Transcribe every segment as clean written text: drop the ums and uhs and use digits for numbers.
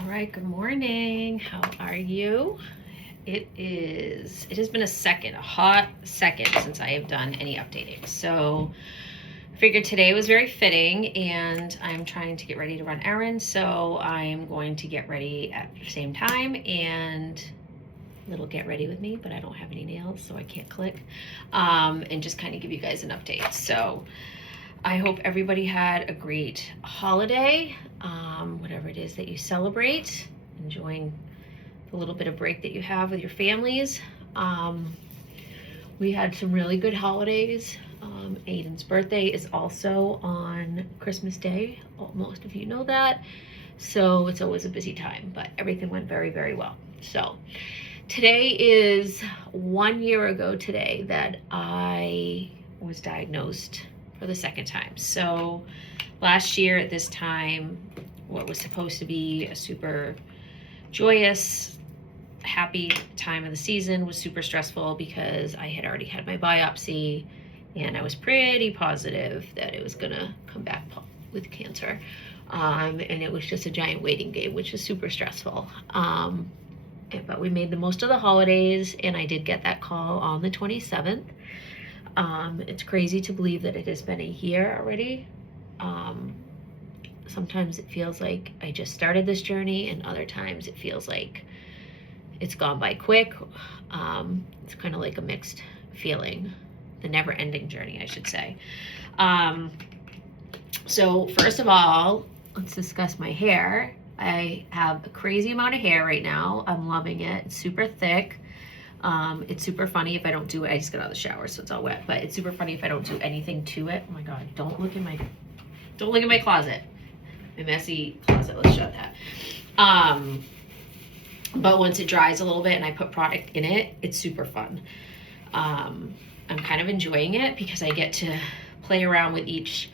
All right, good morning. How are you? It has been a hot second since I have done any updating. So I figured today was very fitting, and I'm trying to get ready to run errands. So I'm going to get ready at the same time and little get ready with me, but I don't have any nails, so I can't click, and just kind of give you guys an update. So I hope everybody had a great holiday, whatever it is that you celebrate, enjoying the little bit of break that you have with your families. We had some really good holidays. Aiden's birthday is also on Christmas Day. Most of you know that. So it's always a busy time, but everything went very, very well. So today is 1 year ago today that I was diagnosed for the second time. So last year at this time, what was supposed to be a super joyous, happy time of the season was super stressful because I had already had my biopsy and I was pretty positive that it was gonna come back with cancer. And it was just a giant waiting game, which is super stressful. But we made the most of the holidays, and I did get that call on the 27th. It's crazy to believe that it has been a year already. Sometimes it feels like I just started this journey, and other times it feels like it's gone by quick. It's kind of like a mixed feeling, the never-ending journey, I should say. So first of all, let's discuss my hair. I have a crazy amount of hair right now. I'm loving it. It's super thick. It's super funny if I don't do it. I just got out of the shower, so it's all wet. But it's super funny if I don't do anything to it. Oh my god! Don't look in my closet, my messy closet. Let's shut that. But once it dries a little bit and I put product in it, it's super fun. I'm kind of enjoying it because I get to play around with each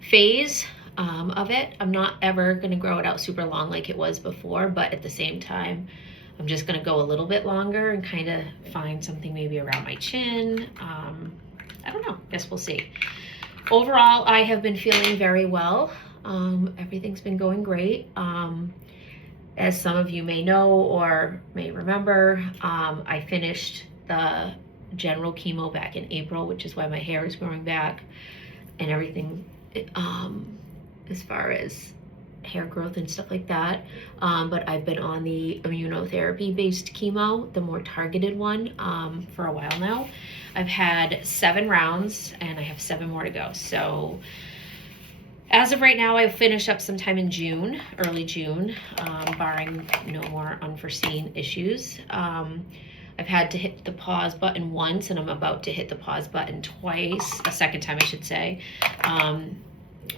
phase of it. I'm not ever gonna grow it out super long like it was before, but at the same time, I'm just gonna go a little bit longer and kind of find something maybe around my chin. I don't know, guess we'll see. Overall, I have been feeling very well. Everything's been going great. As some of you may know or may remember, I finished the general chemo back in April, which is why my hair is growing back and everything, as far as hair growth and stuff like that. But I've been on the immunotherapy-based chemo, the more targeted one, for a while now. I've had 7 rounds and I have 7 more to go. So as of right now, I'll finish up sometime in June, early June, barring no more unforeseen issues. I've had to hit the pause button once, and I'm about to hit the pause button twice, a second time I should say,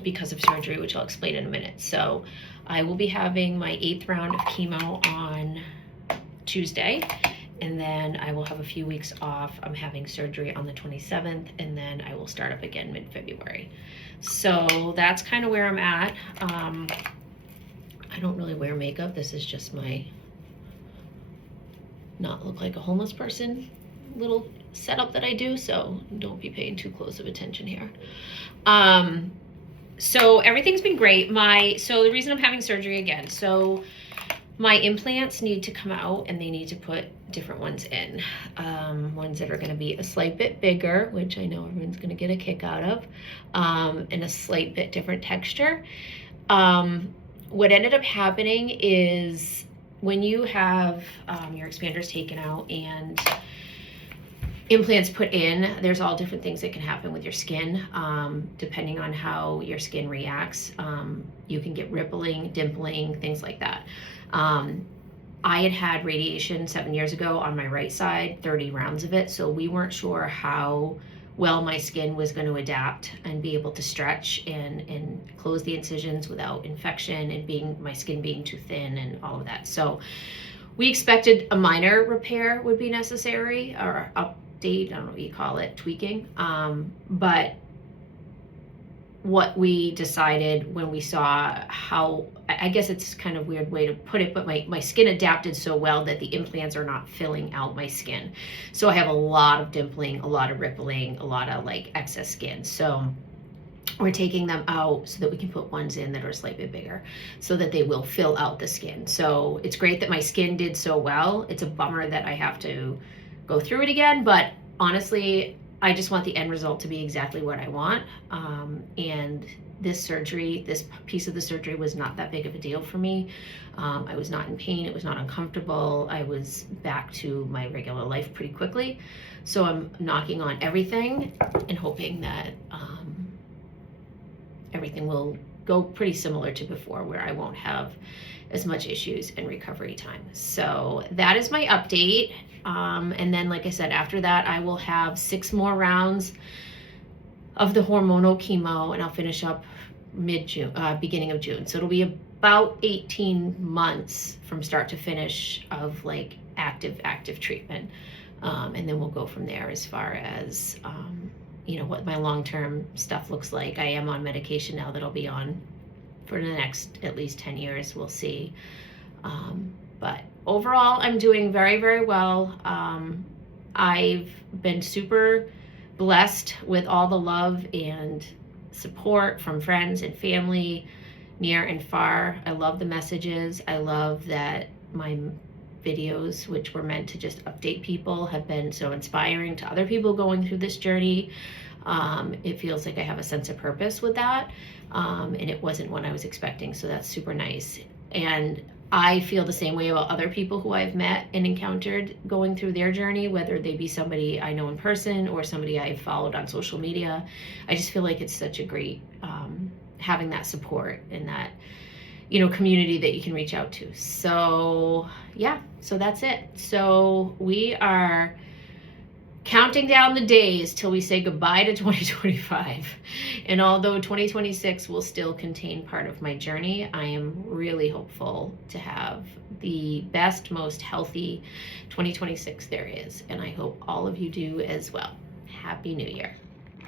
because of surgery, which I'll explain in a minute. So I will be having my 8th round of chemo on Tuesday, and then I will have a few weeks off. I'm having surgery on the 27th, and then I will start up again mid-February. So that's kind of where I'm at. I don't really wear makeup. This is just my not look like a homeless person little setup that I do, so don't be paying too close of attention here. So everything's been great. So the reason I'm having surgery again, so my implants need to come out and they need to put different ones in. Ones that are gonna be a slight bit bigger, which I know everyone's gonna get a kick out of, and a slight bit different texture. What ended up happening is when you have your expanders taken out and implants put in, there's all different things that can happen with your skin, depending on how your skin reacts. You can get rippling, dimpling, things like that. I had radiation 7 years ago on my right side, 30 rounds of it, so we weren't sure how well my skin was going to adapt and be able to stretch and close the incisions without infection and my skin being too thin and all of that. So we expected a minor repair would be necessary, or update, I don't know what you call it, tweaking. But what we decided when we saw how, I guess it's kind of a weird way to put it, but my skin adapted so well that the implants are not filling out my skin. So I have a lot of dimpling, a lot of rippling, a lot of like excess skin. So we're taking them out so that we can put ones in that are slightly bigger so that they will fill out the skin. So it's great that my skin did so well. It's a bummer that I have to go through it again, but honestly, I just want the end result to be exactly what I want. And this surgery, this piece of the surgery was not that big of a deal for me. I was not in pain. It was not uncomfortable. I was back to my regular life pretty quickly. So I'm knocking on everything and hoping that everything will go pretty similar to before, where I won't have as much issues and recovery time. So that is my update. And then, like I said, after that, I will have 6 more rounds of the hormonal chemo, and I'll finish up mid-June, beginning of June. So it'll be about 18 months from start to finish of like active treatment. And then we'll go from there as far as, what my long-term stuff looks like. I am on medication now that I'll be on for the next at least 10 years. We'll see. But overall, I'm doing very, very well. I've been super blessed with all the love and support from friends and family near and far. I love the messages. I love that my videos, which were meant to just update people, have been so inspiring to other people going through this journey. It feels like I have a sense of purpose with that, and it wasn't what I was expecting, so that's super nice. And I feel the same way about other people who I've met and encountered going through their journey, whether they be somebody I know in person or somebody I've followed on social media. I just feel like it's such a great having that support and that community that you can reach out to. So yeah, so that's it. So we are counting down the days till we say goodbye to 2025. And although 2026 will still contain part of my journey, I am really hopeful to have the best, most healthy 2026 there is. And I hope all of you do as well. Happy New Year.